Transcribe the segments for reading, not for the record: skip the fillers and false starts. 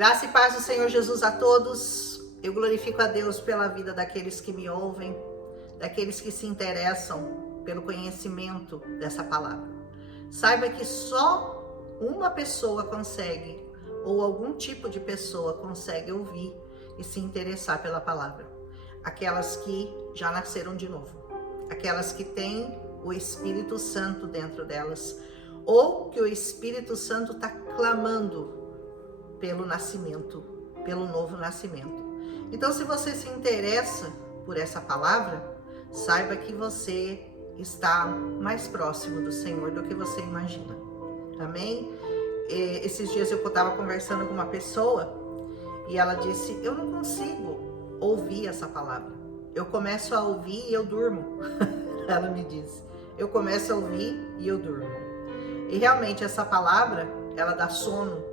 Graça e paz do Senhor Jesus a todos. Eu glorifico a Deus pela vida daqueles que me ouvem, daqueles que se interessam pelo conhecimento dessa palavra. Saiba que só uma pessoa consegue, ou algum tipo de pessoa consegue ouvir e se interessar pela palavra. Aquelas que já nasceram de novo, aquelas que têm o Espírito Santo dentro delas, ou que o Espírito Santo está clamando pelo nascimento, pelo novo nascimento. Então, se você se interessa por essa palavra, saiba que você está mais próximo do Senhor do que você imagina. Amém? Esses dias eu estava conversando com uma pessoa e ela disse: eu não consigo ouvir essa palavra. Eu começo a ouvir e eu durmo. Ela me disse: eu começo a ouvir e eu durmo. E realmente essa palavra, ela dá sono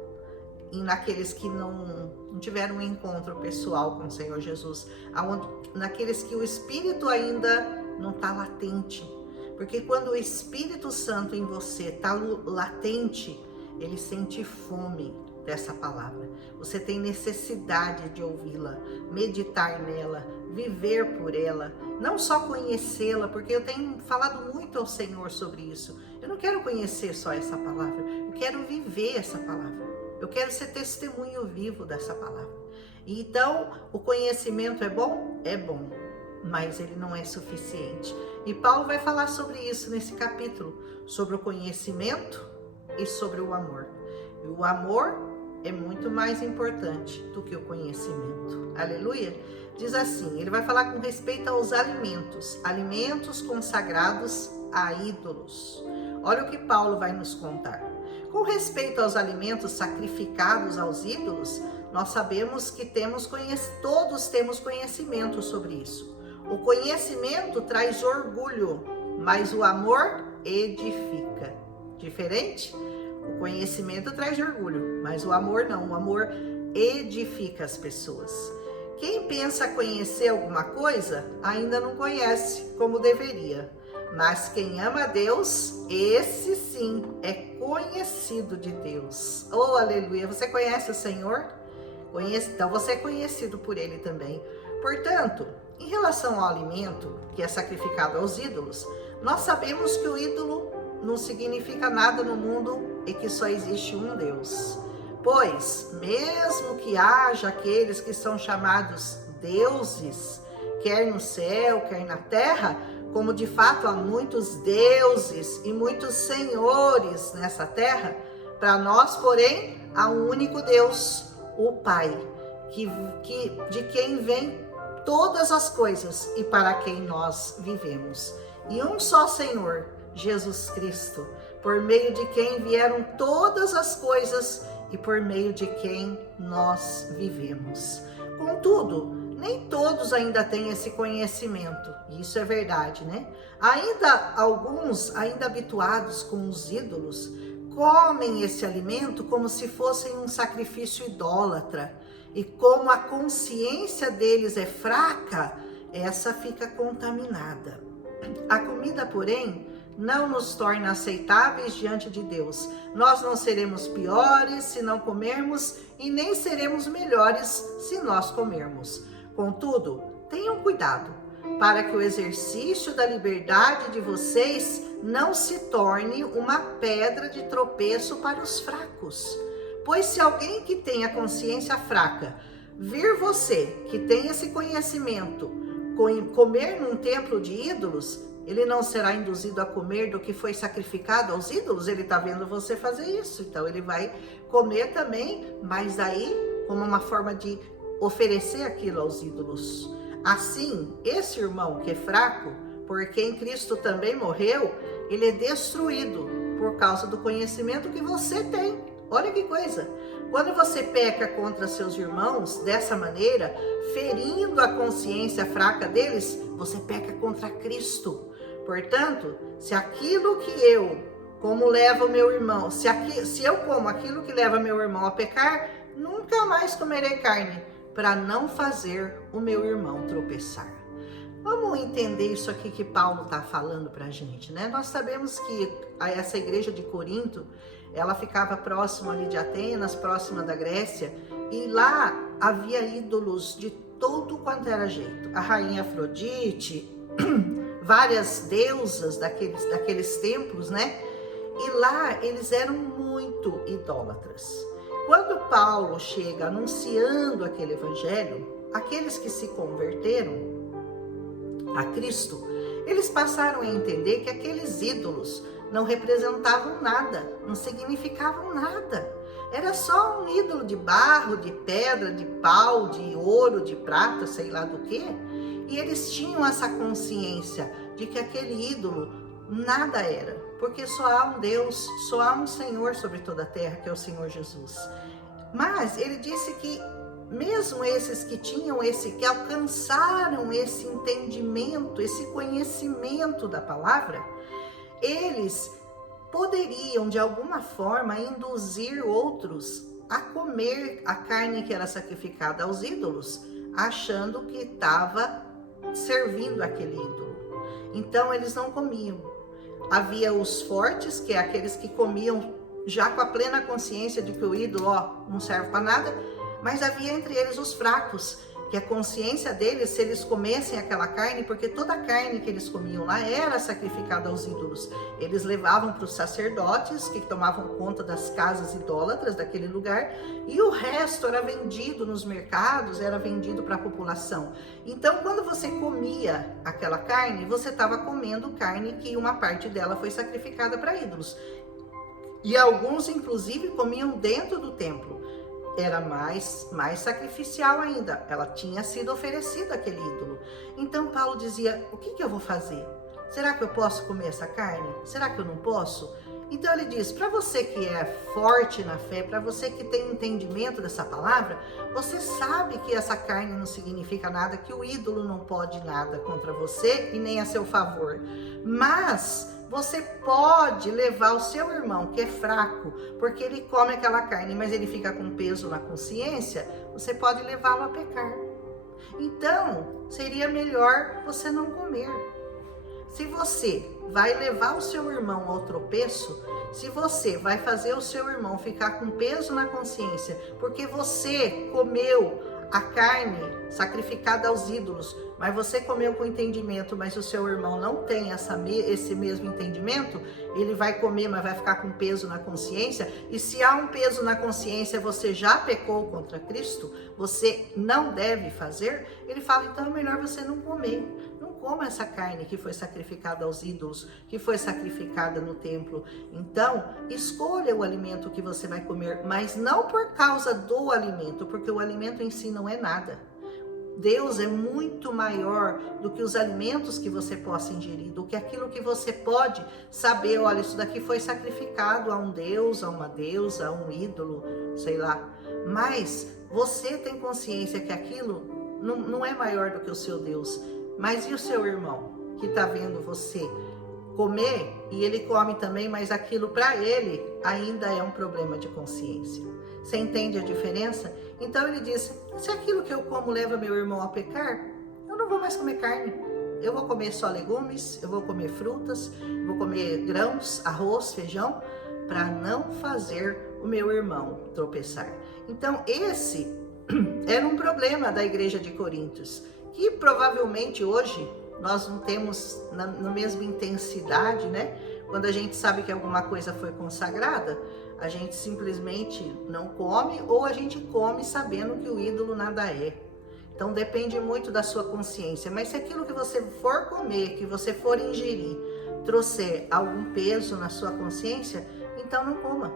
e naqueles que não tiveram um encontro pessoal com o Senhor Jesus, naqueles que o Espírito ainda não está latente. Porque quando o Espírito Santo em você está latente, ele sente fome dessa palavra. Você tem necessidade de ouvi-la, meditar nela, viver por ela, não só conhecê-la, porque eu tenho falado muito ao Senhor sobre isso. Eu não quero conhecer só essa palavra, eu quero viver essa palavra. Eu quero ser testemunho vivo dessa palavra. Então, o conhecimento é bom? É bom, mas ele não é suficiente. E Paulo vai falar sobre isso nesse capítulo, sobre o conhecimento e sobre o amor. E o amor é muito mais importante do que o conhecimento. Aleluia? Diz assim, ele vai falar com respeito aos alimentos consagrados a ídolos. Olha o que Paulo vai nos contar. Com respeito aos alimentos sacrificados aos ídolos, nós sabemos que todos temos conhecimento sobre isso. O conhecimento traz orgulho, mas o amor edifica. Diferente? O conhecimento traz orgulho, mas o amor não. O amor edifica as pessoas. Quem pensa conhecer alguma coisa, ainda não conhece como deveria. Mas quem ama a Deus, esse sim é conhecido de Deus. Oh, aleluia! Você conhece o Senhor? Então você é conhecido por Ele também. Portanto, em relação ao alimento que é sacrificado aos ídolos, nós sabemos que o ídolo não significa nada no mundo e que só existe um Deus. Pois, mesmo que haja aqueles que são chamados deuses, quer no céu, quer na terra, como de fato há muitos deuses e muitos senhores nessa terra, para nós, porém, há um único Deus, o Pai, de quem vem todas as coisas e para quem nós vivemos. E um só Senhor, Jesus Cristo, por meio de quem vieram todas as coisas e por meio de quem nós vivemos. Contudo, nem todos ainda têm esse conhecimento, isso é verdade, né? Alguns, ainda habituados com os ídolos, comem esse alimento como se fossem um sacrifício idólatra. E como a consciência deles é fraca, essa fica contaminada. A comida, porém, não nos torna aceitáveis diante de Deus. Nós não seremos piores se não comermos e nem seremos melhores se nós comermos. Contudo, tenham cuidado para que o exercício da liberdade de vocês não se torne uma pedra de tropeço para os fracos. Pois se alguém que tem a consciência fraca vir você, que tem esse conhecimento, comer num templo de ídolos, ele não será induzido a comer do que foi sacrificado aos ídolos. Ele está vendo você fazer isso, então ele vai comer também, mas aí como uma forma de oferecer aquilo aos ídolos. Assim, esse irmão que é fraco, por quem Cristo também morreu, ele é destruído por causa do conhecimento que você tem. Olha que coisa! Quando você peca contra seus irmãos dessa maneira, ferindo a consciência fraca deles, você peca contra Cristo. Portanto, se aquilo que como leva o meu irmão, se eu como aquilo que leva meu irmão a pecar, nunca mais comerei carne, para não fazer o meu irmão tropeçar. Vamos entender isso aqui que Paulo está falando para a gente, né? Nós sabemos que essa igreja de Corinto, Ela ficava próxima ali de Atenas, próxima da Grécia, e lá havia ídolos de todo quanto era jeito. A rainha Afrodite, várias deusas daqueles templos, né? E lá eles eram muito idólatras. Quando Paulo chega anunciando aquele evangelho, aqueles que se converteram a Cristo, eles passaram a entender que aqueles ídolos não representavam nada, não significavam nada. Era só um ídolo de barro, de pedra, de pau, de ouro, de prata, sei lá do que. E eles tinham essa consciência de que aquele ídolo nada era, porque só há um Deus, só há um Senhor sobre toda a terra, que é o Senhor Jesus. Mas ele disse que mesmo esses que tinham que alcançaram esse entendimento, esse conhecimento da palavra, eles poderiam de alguma forma induzir outros a comer a carne que era sacrificada aos ídolos, achando que estava servindo aquele ídolo. Então eles não comiam. Havia os fortes, que é aqueles que comiam já com a plena consciência de que o ídolo não serve para nada, mas havia entre eles os fracos, que a consciência deles, se eles comessem aquela carne, porque toda a carne que eles comiam lá era sacrificada aos ídolos, eles levavam para os sacerdotes, que tomavam conta das casas idólatras daquele lugar, e o resto era vendido nos mercados, era vendido para a população. Então, quando você comia aquela carne, você estava comendo carne que uma parte dela foi sacrificada para ídolos. E alguns, inclusive, comiam dentro do templo. Era mais sacrificial ainda. Ela tinha sido oferecida àquele ídolo. Então Paulo dizia, o que eu vou fazer? Será que eu posso comer essa carne? Será que eu não posso? Então ele diz, para você que é forte na fé, para você que tem entendimento dessa palavra, você sabe que essa carne não significa nada, que o ídolo não pode nada contra você e nem a seu favor. Mas você pode levar o seu irmão que é fraco, porque ele come aquela carne, mas ele fica com peso na consciência, você pode levá-lo a pecar. Então, seria melhor você não comer. Se você vai levar o seu irmão ao tropeço, se você vai fazer o seu irmão ficar com peso na consciência, porque você comeu a carne sacrificada aos ídolos, mas você comeu com entendimento, mas o seu irmão não tem esse mesmo entendimento, ele vai comer, mas vai ficar com peso na consciência, e se há um peso na consciência, você já pecou contra Cristo, você não deve fazer, ele fala, então é melhor você não comer. Não coma essa carne que foi sacrificada aos ídolos, que foi sacrificada no templo. Então, escolha o alimento que você vai comer, mas não por causa do alimento, porque o alimento em si não é nada. Deus é muito maior do que os alimentos que você possa ingerir, do que aquilo que você pode saber, olha, isso daqui foi sacrificado a um Deus, a uma deusa, a um ídolo, sei lá. Mas você tem consciência que aquilo não é maior do que o seu Deus. Mas e o seu irmão que está vendo você comer e ele come também, mas aquilo para ele ainda é um problema de consciência? Você entende a diferença? Então ele diz, se aquilo que eu como leva meu irmão a pecar, eu não vou mais comer carne. Eu vou comer só legumes, eu vou comer frutas, eu vou comer grãos, arroz, feijão, para não fazer o meu irmão tropeçar. Então esse era um problema da igreja de Coríntios, que provavelmente hoje nós não temos na mesma intensidade, né? Quando a gente sabe que alguma coisa foi consagrada, a gente simplesmente não come, ou a gente come sabendo que o ídolo nada é. Então depende muito da sua consciência. Mas se aquilo que você for comer, que você for ingerir, trouxer algum peso na sua consciência, então não coma.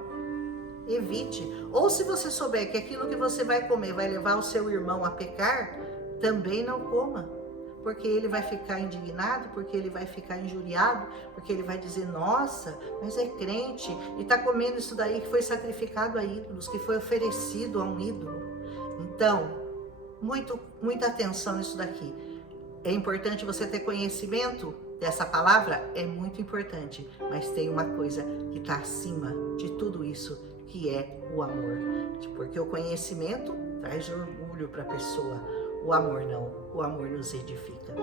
Evite. Ou se você souber que aquilo que você vai comer vai levar o seu irmão a pecar, também não coma, porque ele vai ficar indignado, porque ele vai ficar injuriado, porque ele vai dizer, nossa, mas é crente e está comendo isso daí que foi sacrificado a ídolos, que foi oferecido a um ídolo. Então, muita atenção nisso daqui. É importante você ter conhecimento dessa palavra, é muito importante, mas tem uma coisa que está acima de tudo isso, que é o amor, porque o conhecimento traz orgulho para a pessoa. O amor não, o amor nos edifica.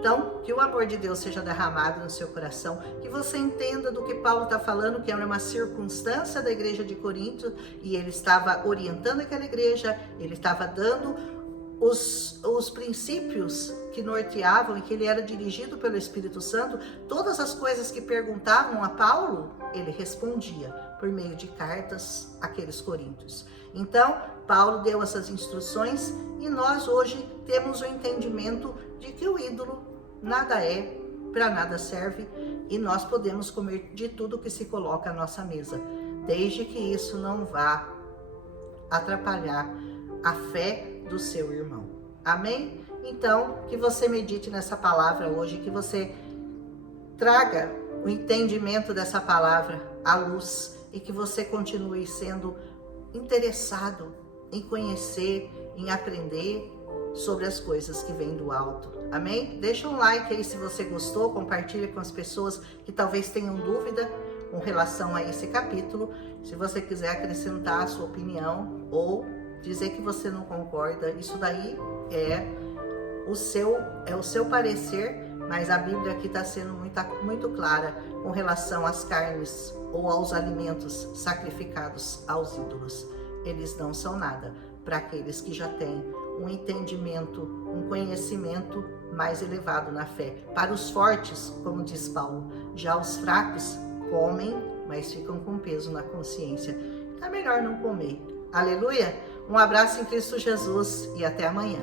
Então, que o amor de Deus seja derramado no seu coração, que você entenda do que Paulo está falando, que era uma circunstância da igreja de Corinto, e ele estava orientando aquela igreja, ele estava dando os princípios que norteavam e que ele era dirigido pelo Espírito Santo. Todas as coisas que perguntavam a Paulo, ele respondia por meio de cartas àqueles coríntios. Então, Paulo deu essas instruções e nós hoje temos o entendimento de que o ídolo nada é, para nada serve, e nós podemos comer de tudo que se coloca à nossa mesa, desde que isso não vá atrapalhar a fé do seu irmão. Amém? Então, que você medite nessa palavra hoje, que você traga o entendimento dessa palavra à luz e que você continue sendo interessado em conhecer, em aprender sobre as coisas que vêm do alto. Amém? Deixa um like aí se você gostou, compartilha com as pessoas que talvez tenham dúvida com relação a esse capítulo. Se você quiser acrescentar a sua opinião ou dizer que você não concorda, isso daí é o seu parecer, mas a Bíblia aqui está sendo muito clara com relação às carnes ou aos alimentos sacrificados aos ídolos. Eles não são nada para aqueles que já têm um entendimento, um conhecimento mais elevado na fé. Para os fortes, como diz Paulo, já os fracos comem, mas ficam com peso na consciência. É melhor não comer. Aleluia! Um abraço em Cristo Jesus e até amanhã.